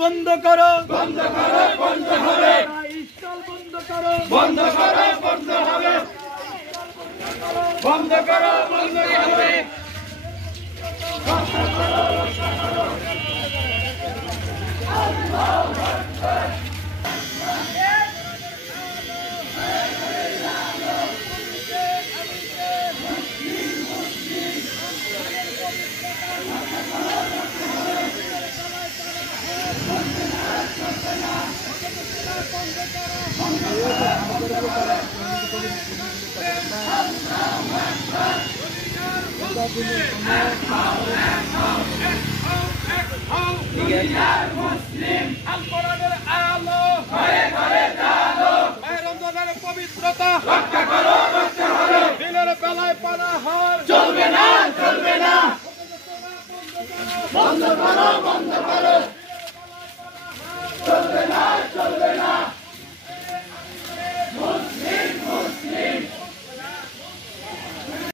বন্ধ করো, বন্ধ করো, বন্ধ হবে, স্টল বন্ধ করো, বন্ধ করো, বন্ধ হবে, বন্ধ করো, বন্ধ হবে। মুসলিম আল কোরআনের আলো ঘরে ঘরে আলো, রমজানের পবিত্রতা রক্ষা করো, রক্ষা হবে, দিনের বেলায় পানাহার চলবে না, চলবে না, বন্ধ করো, বন্ধ করো।